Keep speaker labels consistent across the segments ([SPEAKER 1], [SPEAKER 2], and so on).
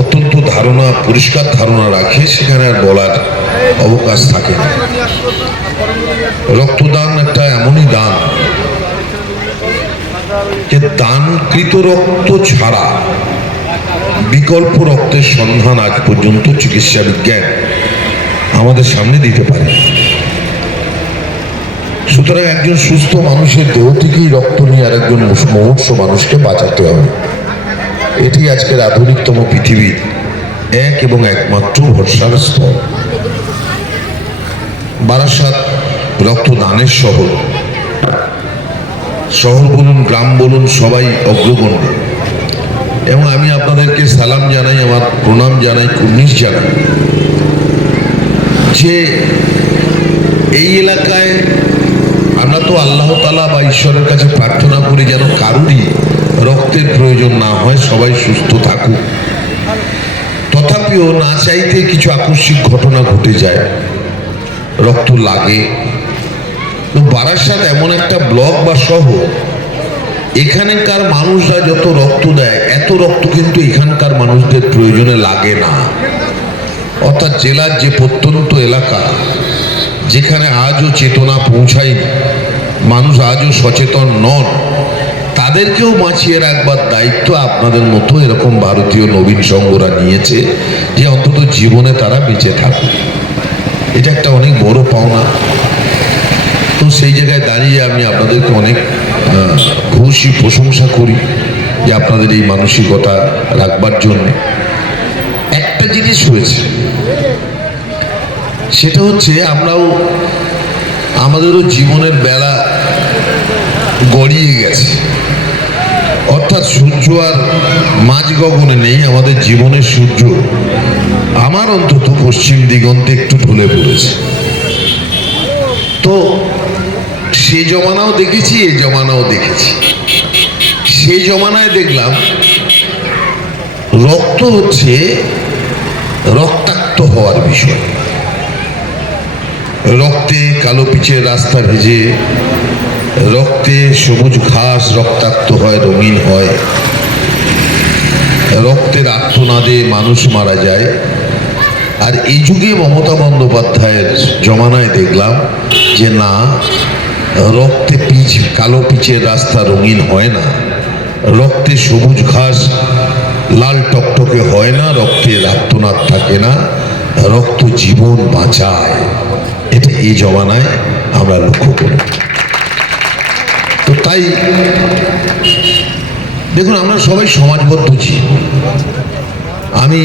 [SPEAKER 1] অত্যন্ত ধারণা, পরিষ্কার ধারণা রাখে, সেখানে আর বলার অবকাশ থাকে না। রক্তদান একটা এমনই দান যে দানকৃত রক্ত ছাড়া বিকল্প রক্তের সন্ধান আজ পর্যন্ত চিকিৎসা বিজ্ঞান আমাদের সামনে দিতে পারে। সুতরাং একজন সুস্থ মানুষের দেহ থেকেই রক্ত নিয়ে আর একজন মুমূর্ষ মানুষকে বাঁচাতে হবে। এটি আজকের আধুনিকতম পৃথিবীর এক এবং একমাত্র ভরসার স্থল বারাসাত রক্তদানের শহর। শহর বলুন, গ্রাম বলুন, সবাই অগ্রগণ্য। এবং আমি আপনাদেরকে সালাম জানাই, আমার প্রণাম জানাই, কুর্নিশ জানাই। যে এই এলাকায় আমরা তো আল্লাহ তালা বা ঈশ্বরের কাছে প্রার্থনা করি যেন কারুরই রক্তের প্রয়োজন না হয়, সবাই সুস্থ থাকুক। তথাপিও না চাইতে কিছু আকস্মিক ঘটনা ঘটে যায়। রক্ত লাগে। বারাসাত এমন একটা ব্লক বা শহর, এখানকার মানুষরা যত রক্ত দেয়, এত রক্ত কিন্তু এখানকার মানুষদের প্রয়োজনে লাগে না। অর্থাৎ জেলার যে প্রত্যন্ত এলাকা, যেখানে আজও চেতনা পৌঁছায়নি, মানুষ আজও সচেতন নন তাদেরকেও বাঁচিয়ে রাখবার দায়িত্ব আপনাদের মতো এরকম ভারতীয় নবীন সংঘরা নিয়েছে যে অন্তত জীবনে তারা বেঁচে থাকুক। এটা একটা অনেক বড় পাওনা। তো সেই জায়গায় দাঁড়িয়ে আমি আপনাদেরকে অনেক খুশি প্রশংসা করি যে আপনাদের এই মানসিকতা রাখবার জন্য। একটা জিনিস হয়েছে, সেটা হচ্ছে আমরাও, আমাদেরও জীবনের বেলা গড়িয়ে গেছে। অর্থাৎ সূর্য আর মাঝ গগনে নেই, আমাদের জীবনের সূর্য। আমার অন্তত পশ্চিম দিগন্তে একটু ঢলে পড়েছে। তো সে জমানাও দেখেছি, এ জমানাও দেখেছি। সে জমানায় দেখলাম, রক্ত হচ্ছে রক্তাক্ত হওয়ার বিষয়। রক্তে কালো পিচের রাস্তা ভেজে, রক্তে সবুজ ঘাস রক্তাক্ত হয় রঙিন হয়। রক্তের আত্মনাদে মানুষ মারা যায়। আর এই যুগে মমতা বন্দ্যোপাধ্যায়ের জমানায় দেখলাম যে না, রক্তে পিচ, কালো পিচের রাস্তা রঙিন হয় না। রক্তে সবুজ ঘাস, লাল টকটকে হয় না, রক্তের আত্মনাদ থাকে না, রক্ত জীবন বাঁচায়। এটা এই জমানায় আমরা লক্ষ্য করি। তো তাই দেখুন, আমরা সবাই সমাজবদ্ধ জীব আমি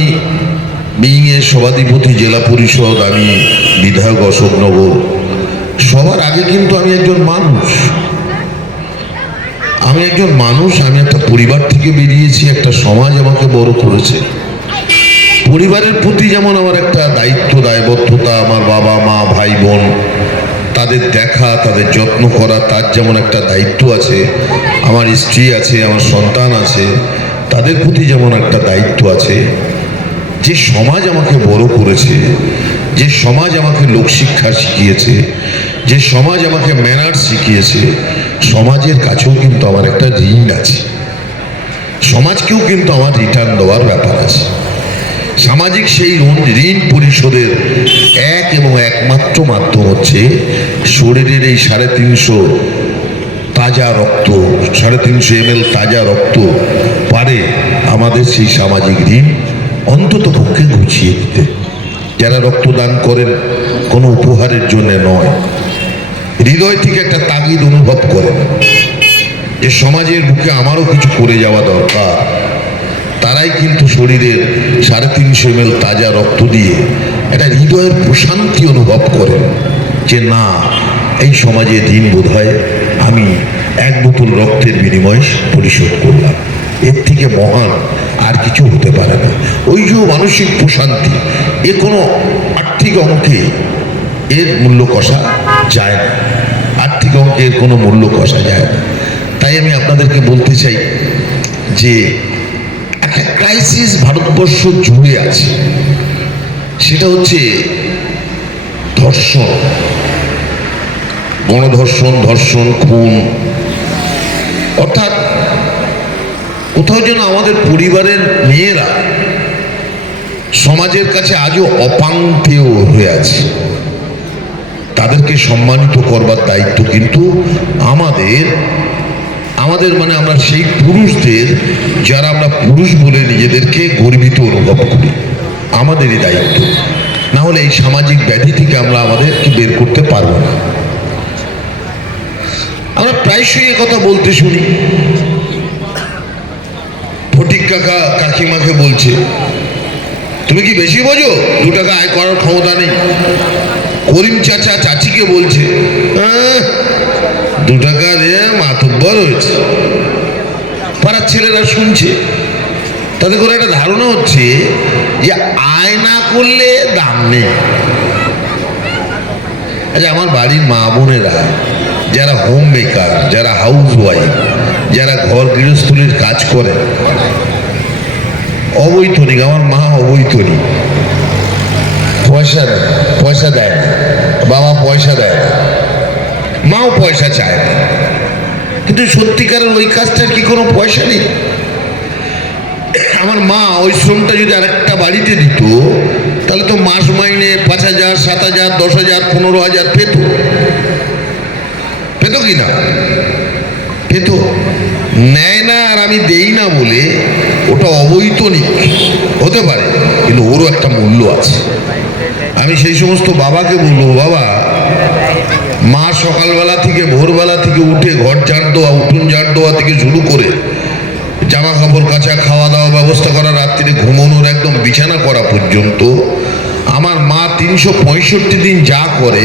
[SPEAKER 1] বিং এর সভাধিপতি, জেলা পরিষদ, আমি বিধায়ক অশোকনগর সবার আগে কিন্তু আমি একজন মানুষ। আমি একজন মানুষ, আমি একটা পরিবার থেকে বেরিয়েছি, একটা সমাজ আমাকে বড় করেছে। পরিবারের প্রতি যেমন আমার একটা দায়িত্ব, দায়বদ্ধতা, আমার বাবা, মা, ভাই, বোন তাদের দেখা, তাদের যত্ন করা, তার যেমন একটা দায়িত্ব আছে, আমার স্ত্রী আছে, আমার সন্তান আছে, তাদের প্রতি যেমন একটা দায়িত্ব আছে, যে সমাজ আমাকে বড় করেছে, যে সমাজ আমাকে লোকশিক্ষা শিখিয়েছে, যে সমাজ আমাকে ম্যানার শিখিয়েছে, সমাজের কাছেও কিন্তু আমার একটা ঋণ আছে। সমাজকেও কিন্তু আমার রিটার্ন দেওয়ার ব্যাপার আছে। সামাজিক সেই ঋণ- পরিশোধের এক এবং একমাত্র মাধ্যম হচ্ছে শরীরের এই সাড়ে তিনশো তাজা রক্ত, সাড়ে তিনশো এম তাজা রক্ত পারে আমাদের সেই সামাজিক ঋণ অন্তত পক্ষে ঘুচিয়ে দিতে। যারা রক্তদান করেন, কোনো উপহারের জন্য নয়। হৃদয় থেকে একটা তাগিদ অনুভব করেন যে সমাজের বুকে আমারও কিছু করে যাওয়া দরকার। তারাই কিন্তু শরীরের সাড়ে তিনশো এম তাজা রক্ত দিয়ে একটা হৃদয়ের প্রশান্তি অনুভব করেন যে না, এই সমাজে দিন বোধ আমি এক বোতল রক্তের বিনিময়ে পরিশোধ করলাম। এর থেকে মহান আর কিছু হতে পারে না। ওই যে মানসিক প্রশান্তি, এ কোনো আর্থিক অঙ্কে এর মূল্য কষা যায় না। আর্থিক অঙ্কে এর কোনো মূল্য কষা যায় না। তাই আমি আপনাদেরকে বলতে চাই যে ক্রাইসিস ভারতবর্ষ জুড়ে আছে। সেটা হচ্ছে ধর্ষণ। গণধর্ষণ, ধর্ষণ, খুন। অর্থাৎ কোথাও যেন আমাদের পরিবারের মেয়েরা সমাজের কাছে আজও অপাঙ্কেয় হয়ে আছে। তাদেরকে সম্মানিত করবার দায়িত্ব কিন্তু আমাদের আমাদের মানে আমরা সেই পুরুষদের যারা আমরা পুরুষ বলে নিজেদেরকে গর্বিত অনুভব করি আমাদেরই দায়িত্ব। না হলে এই সামাজিক ব্যাধি থেকে আমরা আমাদেরকে বের করতে পারব না। আমরা প্রায়শই কথা বলতে শুনি। ফটিক কাকা কাকিমাকে বলছে তুমি কি বেশি বোঝো? দু টাকা আয় করার ক্ষমতা নেই। করিম চাচা চাচিকে বলছে "আহ, দু টাকা রে মাতব্বর হয়েছে। পাড়ার ছেলেরা শুনছে। তাতে করে একটা ধারণা হচ্ছে যে আয় না করলে দাম নেই। আচ্ছা আমার বাড়ির মা বোনেরা, যারা হোম মেকার যারা হাউস ওয়াইফ যারা ঘর গৃহস্থলীর কাজ করে অবৈতনিক আমার মা অবৈতনিক পয়সা পয়সা দেয় বাবা পয়সা দেয় মাও পয়সা চায়। না কিন্তু সত্যিকারের ওই কাজটার কি কোনো পয়সা নেই? আমার মা ওই শ্রমটা যদি আরেকটা বাড়িতে দিত, তাহলে তো মাস মাইনে পাঁচ হাজার, সাত হাজার, দশ হাজার, পনেরো হাজার পেত। পেত কি না? পেত। নেয় না আর আমি দেই না বলে ওটা অবৈতনিক হতে পারে, কিন্তু ওরও একটা মূল্য আছে। আমি সেই সমস্ত বাবাকে বলব, বাবা মা সকালবেলা থেকে, ভোরবেলা থেকে উঠে ঘর ঝাড় দেওয়া, উঠোন ঝাড় দেওয়া থেকে শুরু করে জামা কাপড় কাচা, খাওয়া দাওয়া ব্যবস্থা করা, রাত্রিরে ঘুমানোর একদম বিছানা করা পর্যন্ত। আমার মা তিনশো পঁয়ষট্টি দিন যা করে,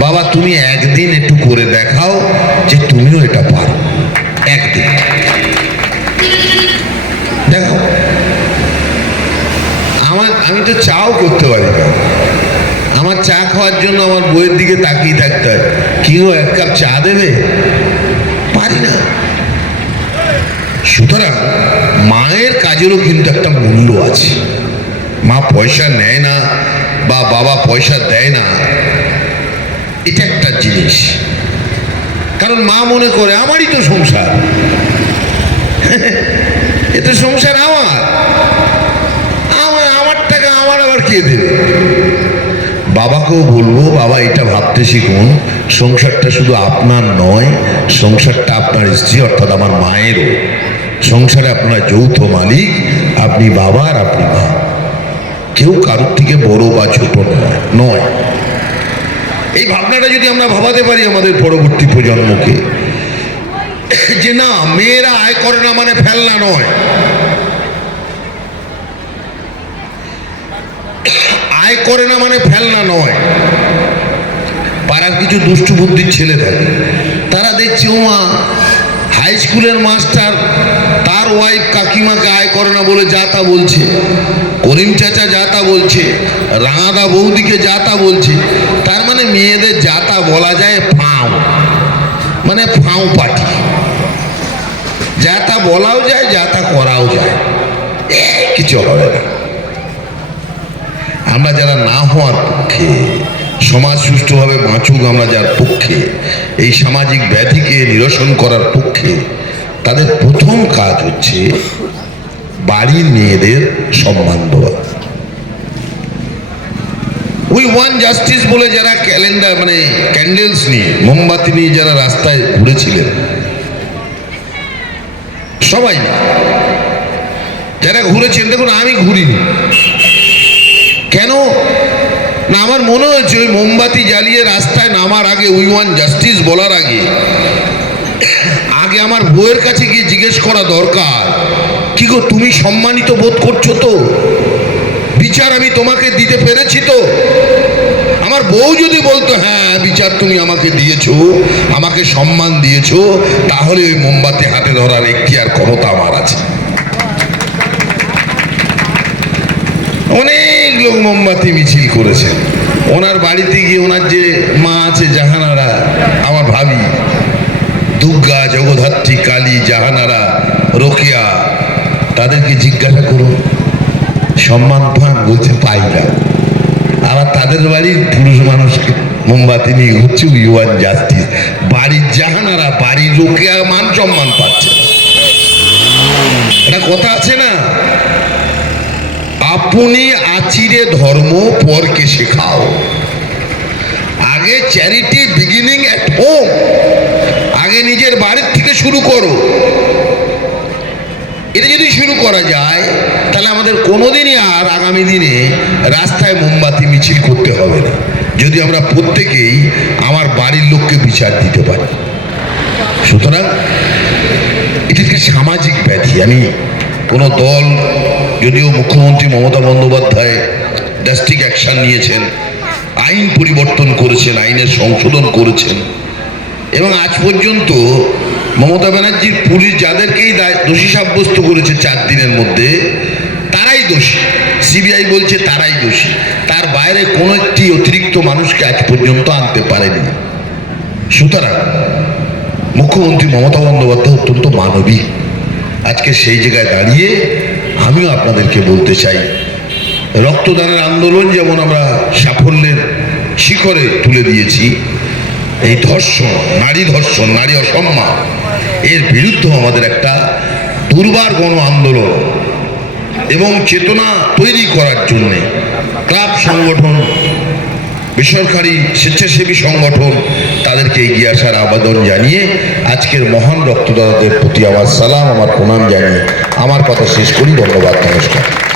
[SPEAKER 1] বাবা তুমি একদিন একটু করে দেখাও যে তুমিও এটা পারো। একদিন। দেখো, আমার, আমি তো চাও করতে পারি না। চা খাওয়ার জন্য আমার বইয়ের দিকে তাকিয়ে থাকতে হয়। কেউ এক কাপ চা দেবে? পারি না। সুতরাং মায়ের কাজেরও কিন্তু একটা মূল্য আছে। মা পয়সা নেয় না বা বাবা পয়সা দেয় না, এটা একটা জিনিস। কারণ মা মনে করে, আমারই তো সংসার। এ তো সংসার আমার। আমার আমার টাকা আমার আবার কে দেবে? বাবাকেও বলব, বাবা এটা ভাবতে শিখুন, সংসারটা শুধু আপনার নয়, সংসারটা আপনার স্ত্রী অর্থাৎ আমার মায়েরও। সংসারে আপনার যৌথ মালিক, আপনি বাবা আর আপনি মা। কেউ কারোর থেকে বড় বা ছোট নয় নয়। এই ভাবনাটা যদি আমরা ভাবাতে পারি আমাদের পরবর্তী প্রজন্মকে, যে না, মেয়েরা আয় করে না মানে ফেলনা নয়। আয় করে না মানে ফেলনা নয়। পাড়ার কিছু দুষ্টু বুদ্ধির ছেলে থাকে। তারা দেখছে মা হাই স্কুলের মাস্টার তার ওয়াইফ কাকিমাকে আয় করে না বলে যা তা বলছে। করিম চাচা যা তা বলছে, রাঙাদা বৌদিকে যা তা বলছে। তার মানে মেয়েদের যা তা বলা যায় ফাঁও। মানে ফাঁও পাটি যা তা বলাও যায়, যা তা করাও যায়। কিছু হবে না। আমরা যারা না হওয়ার পক্ষে, সমাজ সুষ্ঠুভাবে বাঁচুক আমরা যার পক্ষে, এই সামাজিক ব্যাধিকে নিরসন করার পক্ষে, তাদের প্রথম কাজ হচ্ছে বাড়ির মেয়েদের সম্মান দেওয়া। উই ওয়ান জাস্টিস বলে যারা ক্যালেন্ডার মানে ক্যান্ডেলস নিয়ে, মোমবাতি নিয়ে যারা রাস্তায় ঘুরেছিলেন, সবাই যারা ঘুরেছেন, দেখুন আমি ঘুরিনি। কেন? না, আমার মনে হয়েছে ওই মোমবাতি জ্বালিয়ে রাস্তায় নামার আগে উই ওয়ান জাস্টিস বলার আগে আগে আমার বউয়ের কাছে গিয়ে জিজ্ঞেস করা দরকার। কি গো, তুমি সম্মানিত বোধ করছ তো? বিচার আমি তোমাকে দিতে পেরেছি তো? আমার বউ যদি বলতো হ্যাঁ বিচার তুমি আমাকে দিয়েছ, আমাকে সম্মান দিয়েছ, তাহলে ওই মোমবাতি হাতে ধরার একটি আর ক্ষমতা আমার আছে। অনেক লোক মোমবাতি মিছিল করেছেন। ওনার বাড়িতে গিয়ে ওনার যে মা আছে জাহানারা, আমার ভাবি, দুর্গা, জগদ্ধাত্রী, কালী, জাহানারা, রোকেয়া, তাদেরকে জিজ্ঞাসা করুন, সম্মান পান বলছে পাই না। আবার তাদের বাড়ির পুরুষ মানুষকে মোমবাতি নিয়ে ঘুরছে ইউয়ান জাস্টিস বাড়ির জাহানারা, বাড়ির রোকেয়া মান সম্মান পাচ্ছে। এটা কথা আছে না আপনি আচিরে ধর্ম পরকে শেখাও। আগে চ্যারিটি বিগিনিং অ্যাট হোম আগে নিজের বাড়ির থেকে শুরু করো। এটা যদি শুরু করা যায়, তাহলে আমাদের কোনোদিনই আর আগামী দিনে রাস্তায় মোমবাতি, মিছিল করতে হবে না। যদি আমরা প্রত্যেকেই আমার বাড়ির লোককে বিচার দিতে পারি। সুতরাং, এটি সামাজিক ব্যাধি। আমি কোনো দল যদিও মুখ্যমন্ত্রী মমতা বন্দ্যোপাধ্যায় ড্রাস্টিক অ্যাকশন নিয়েছেন, আইন পরিবর্তন করেছেন, আইনের সংশোধন করেছেন, এবং আজ পর্যন্ত মমতা ব্যানার্জির পুলিশ যাদেরকেই দোষী সাব্যস্ত করেছে চার দিনের মধ্যে, তারাই দোষী। সিবিআই বলছে তারাই দোষী। তার বাইরে কোনো একটি অতিরিক্ত মানুষকে আজ পর্যন্ত আনতে পারেনি। সুতরাং মুখ্যমন্ত্রী মমতা বন্দ্যোপাধ্যায় অত্যন্ত মানবিক। আজকে সেই জায়গায় দাঁড়িয়ে আমিও আপনাদেরকে বলতে চাই, রক্তদানের আন্দোলন যেমন আমরা সাফল্যের শিখরে তুলে দিয়েছি, এই ধর্ষণ, নারী ধর্ষণ, নারী অসম্মান, এর বিরুদ্ধে আমাদের একটা দুর্বার গণ আন্দোলন এবং চেতনা তৈরি করার জন্যে ক্লাব সংগঠন বেসরকারি স্বেচ্ছাসেবী সংগঠন তাদেরকে এগিয়ে আসার আবেদন জানিয়ে আজকের মহান রক্তদাতাদের প্রতি আমার সালাম, আমার প্রণাম জানিয়ে আমার কথা শেষ করি। ধন্যবাদ, নমস্কার।